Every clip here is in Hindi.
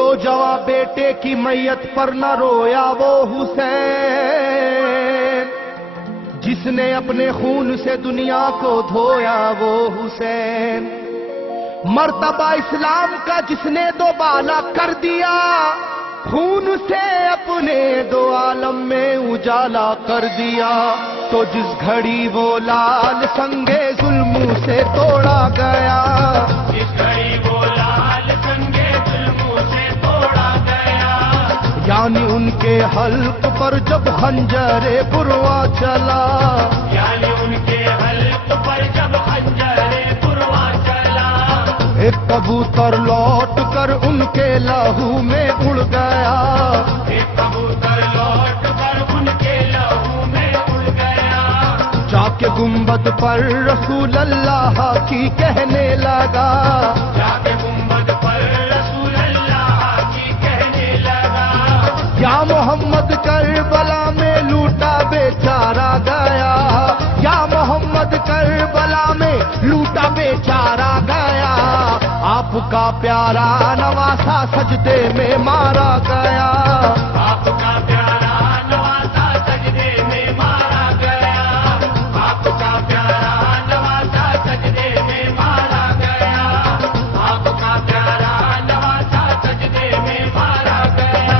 जो जवां बेटे की मैयत पर न रोया वो हुसैन, जिसने अपने खून से दुनिया को धोया वो हुसैन। मर्तबा इस्लाम का जिसने दोबाला कर दिया, खून से अपने दो आलम में उजाला कर दिया। तो जिस घड़ी वो लाल संगे जुल्म से तोड़ा गया, जिस घड़ी वो लाल संगे जुल्म से तोड़ा गया, यानी उनके हल्क पर जब खंजरे पुरवा चला, यानी उनके हल्क पर जब खंजरे पुरवा चला, एक कबूतर लौट कर उनके लहू में उड़ गया, एक कबूतर लौट कर उनके लहू में उड़ गया, जाके गुंबद पर रसूल अल्लाह की कहने लगा, जाके गुंबद पर रसूल अल्लाह की कहने लगा, या मोहम्मद करबला में लूटा बेचारा गया, या मोहम्मद करबला में लूटा बेचारा गया। आपका प्यारा नवासा सजदे में मारा गया, आपका प्यारा नवासा सजदे में मारा गया, आपका प्यारा नवासा सजदे में मारा गया, आपका प्यारा नवासा सजदे में मारा गया।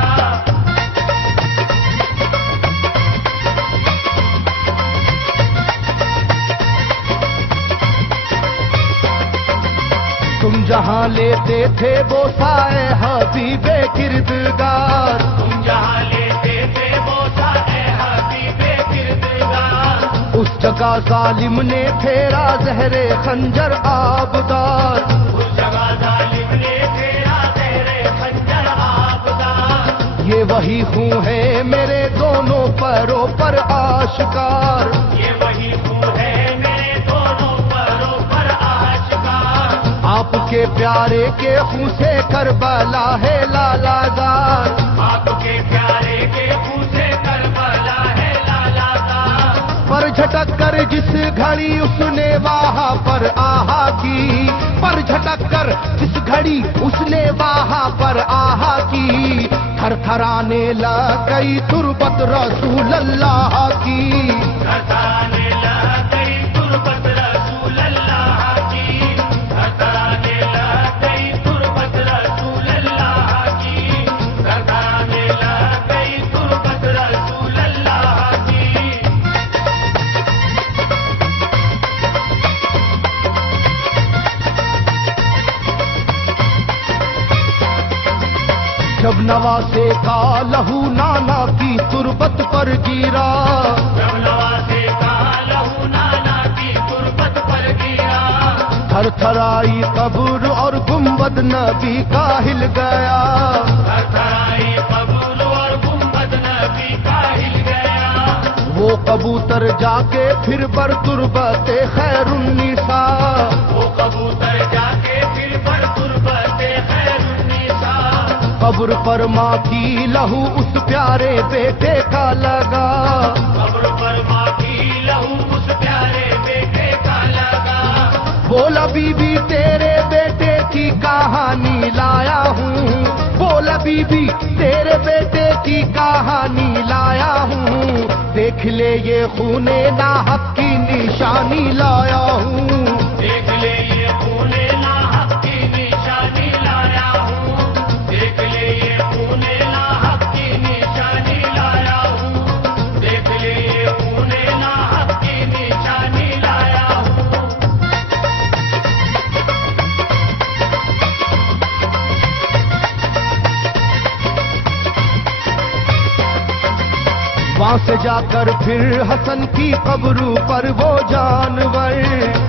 तुम जहां लेते थे वो साए हबीबे किरदगार, तुम जहाँ लेते थे वो साए हबीबे किरदगार, उस जगह जालिम ने फेरा जहरे खंजर आबदार। उस जगह जालिम ने फेरा तेरे खंजर आबदार, ये वही खून है मेरे दोनों पैरों पर आशिकार, ये वही खून है मेरे दोनों पैरों पर आशिकार, आपके प्यारे के खून से करबला है लालाजार। आपके प्यारे के खून से करबला है लालाजार, पर झटक कर जिस घड़ी उसने वहां पर आहा की, पर झटक कर जिस घड़ी उसने वहां पर आहा की, थरथराने लग गई तुरबत रसूल अल्लाह की, थरथराने लग गई तुरबत रसूल अल्लाह की, थरथराने लग गई तुरबत रसूल अल्लाह की, थरथराने लग गई तुरबत रसूल अल्लाह की। जब नवासे का लहू नाना की तुरबत पर गिरा, जब नवासे का लहू नाना की तुरबत पर गिरा, थरथराई कब्र और गुंबद नबी का हिल गया, थरथराई कब्र और गुंबद नबी का हिल गया, वो कबूतर जाके फिर पर तुरबते खैरुन्निसा, वो कबूतर जाके फिर पर तुरबते खैरुन्निसा, कब्र पर माँ की लहू उस प्यारे बेटे का लगा, कब्र पर माँ की लहू उस प्यारे बेटे का लगा, बोला बीबी तेरे बेटे की कहानी लाया हूँ, बोला बीबी तेरे बेटे की कहानी लाया हूँ, देख ले ये खूने नाहक की निशानी लाया हूँ, देख ले ये खूने नाहक की निशानी लाया हूँ, देख ले ये खूने नाहक की निशानी लाया हूँ, देख ले ये खूने नाहक की निशानी लाया हूँ। वहां से जाकर फिर हसन की कब्र पर वो जानवर,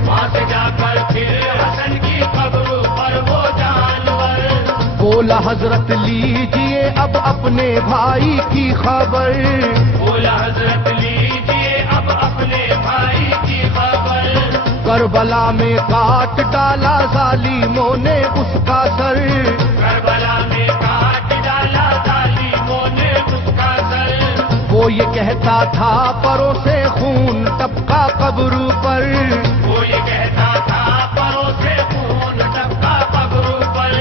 वहाँ से जाकर फिर हसन की कब्र पर वो जानवर, बोला हजरत लीजिए अब अपने भाई की खबर, बोला हजरत लीजिए अब अपने भाई की खबर, करबला में काट डाला जालिमों ने उसका सर, करबला में काट डाला जालिमों ने उसका सर, वो ये कहता था परों से खून टपका कब्र पर, वो ये कहता था परों से खून टपका कब्र पर,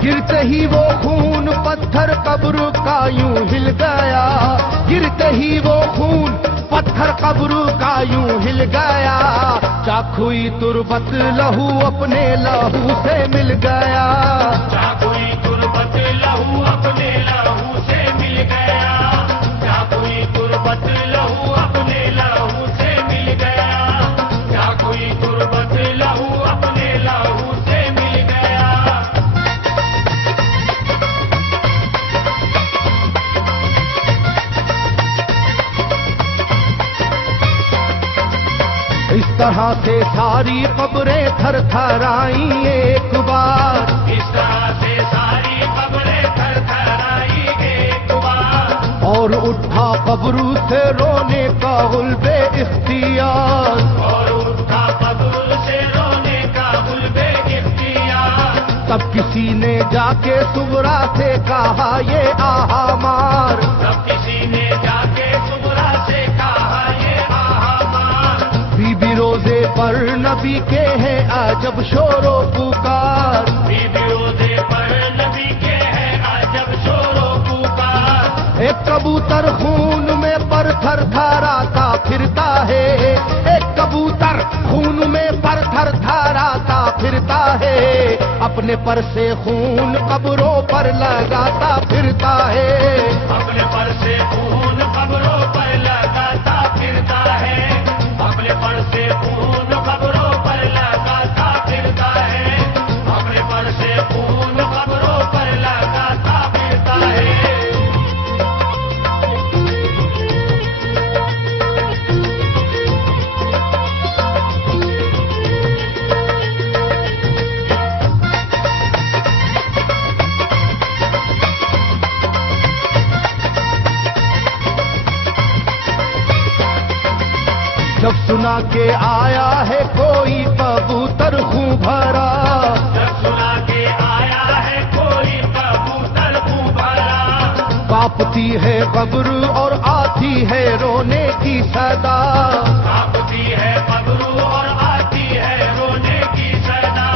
गिरते ही वो खून पत्थर कब्र का यूं हिल गया, गिरते ही वो खून पत्थर कब्र का यूं हिल गया। चाखुई तुरबत लहू अपने लहू से मिल गया, चाकुई तुरबत लहू अपने लहू से मिल गया, चाकुई तुरबत लहू अपने लहू से मिल गया, चाकुई तुरबत लहू अपने लहू से मिल गया। इस तरह से सारी कब्रें थर थराई एक बार, इस तरह से सारी कब्रें थर थराई एक बार, और उठा कब्र से रोने का गुल्बे इख्तियार, और उठा कब्र से रोने का गुल्बे इख्तियार। तब किसी ने जाके सुगरा से कहा ये आहा मार, तब किसी ने जाके सुगरा से कहा ये आहा मार। बीबी रोजे पर नबी के हैं अजब शोरो पुकार, बीबी रोजे पर नबी के हैं अजब शोरो पुकार। एक कबूतर खून में पर थर थराता फिरता है, एक कबूतर खून में पर थर थराता फिरता है, अपने पर से खून कब्रों पर लगाता फिरता है, अपने पर से खून कब्रों पर लगाता फिरता है, अपने पर से खून कब्रों पर लगाता फिरता है, अपने पर से खून कब्रों पर लगाता फिरता है। जब सुना के आया है कोई कबूतर खूं भरा, जब सुना के आया है कोई कबूतर खूं भरा, कांपती है कब्र और आती है रोने की सदा, कांपती है कब्र और आती है रोने की सदा।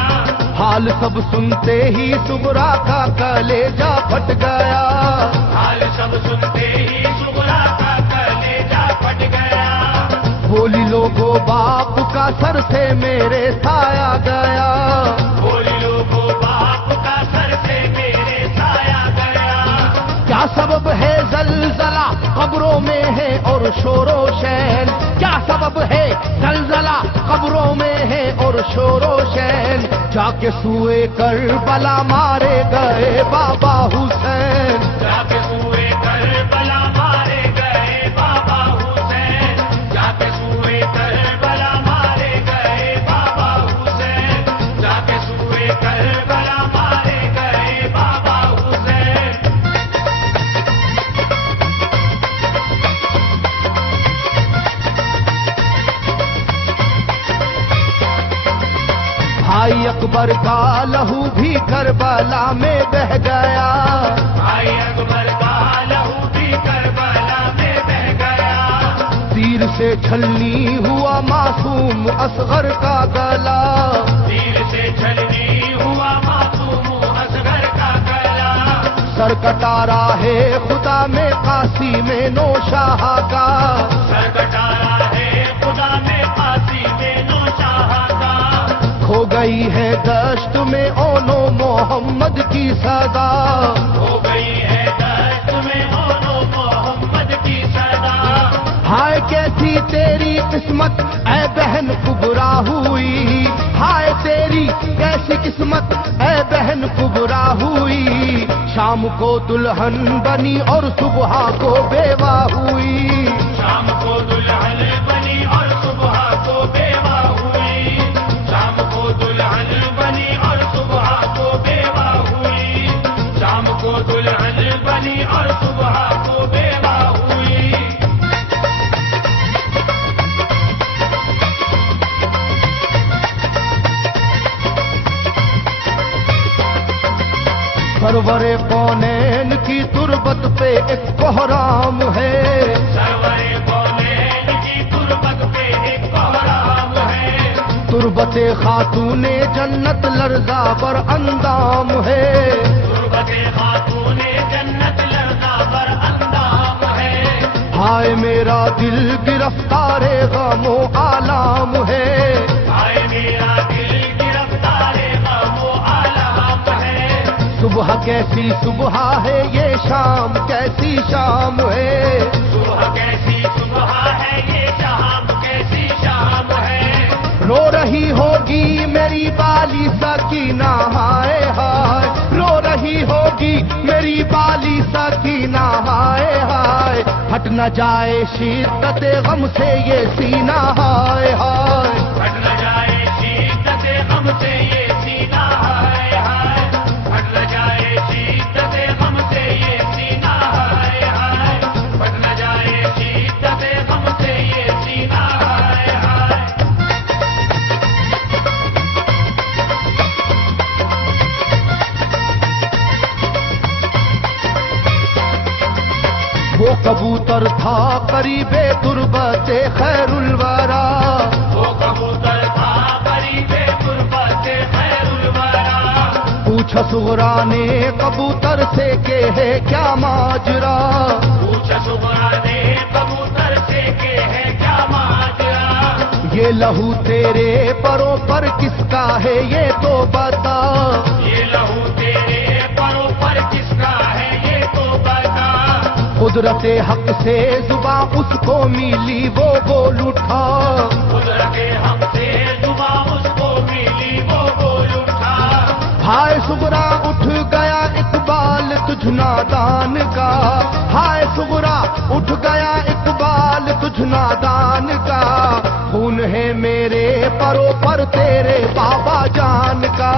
हाल सब सुनते ही सुगरा का कलेजा फट गया, हाल सब सुनते ही सुगरा का कलेजा फट गया। बोली लोगो बाप का सर से मेरे साया गया, बोली लोगो बाप का सर से मेरे साया गया। क्या सबब है जलजला कब्रों में है और शोरो शैन, क्या सबब है जलजला कब्रों में है और शोरो शैन। जाके सुए करबला मारे गए बाबा हुसैन, जाके सुए करबला मारे गए बाबा हुसैन, जाके सुए करबला मारे गए बाबा हुसैन, जाके सुए करबला मारे गए बाबा हुसैन। भाई अकबर का लहू भी करबला में बह गया, भाई अकबर का लहू भी करबला में बह गया। तीर से छलनी हुआ मासूम असगर का गला, तीर से छलनी हुआ मासूम असगर का गला। सर कटारा है खुदा में काशी में नौशाह का, सर कटारा है खुदा में काशी में नौशाह का। हो गई है दश्त में ओनो मोहम्मद की सदा, हो गई है दश्त में ओनो मोहम्मद की सदा। हाय कैसी तेरी किस्मत ऐ बहन कुबरा हुई, हाय तेरी कैसी किस्मत ऐ बहन कुबरा हुई। शाम को दुल्हन बनी और सुबह को बेवा हुई, शाम को दुल्हन बनी और सुबह को बेवा हुई, शाम को दुल्हन बनी और सुबह को बेवा हुई, शाम को दुल्हन बनी और सुबह को बेवा हुई। सरवरे कौनैन की तुरबत पे एक कोहराम है, सरवरे कौनैन की तुरबत पे एक कोहराम है। तुरबते खातूने जन्नत लर्जा पर अंदाम है, तुरबते खातूने गिरफ्तारे गमो आलाम है। हाय मेरा दिल गिरफ्तारे गमो आलाम है। सुबह कैसी सुबह है ये शाम कैसी शाम है। सुबह कैसी सुबह है ये शाम कैसी शाम है। रो रही होगी मेरी बाली सकीना हाय हाय। रो रही होगी मेरी बाली सकीना हाय हाय। हट न जाए शिद्दत गम से ये सीना हाय हाय। हट न जाए शिद्दत गम से ये सीना हाय हाय। हट न जाए शिद्दत गम से ये सीना हाय हाय। हट न जाए शिद्दत गम से ये सीना हाय हाय। वो कबूतर था करीबे तुरबते खैरुल वरा। वो कबूतर था करीबे तुरबते खैरुल वरा। पूछा सुगरा ने कबूतर से के है क्या माजरा। पूछा सुगरा ने कबूतर से के है क्या माजरा। ये लहू तेरे परों पर किसका है ये तो बता। ये लहू तेरे परों पर किसका है ये तो बता। कुदरते हक से जुबा उसको मिली वो बोल उठा। कुदरते हक से जुबा उसको मिली वो बोल उठा। हाय सुगरा उठ गया इकबाल तुझ नादान का। हाय सुगरा उठ गया इकबाल तुझ नादान का। खून है मेरे परों पर तेरे बाबा जान का।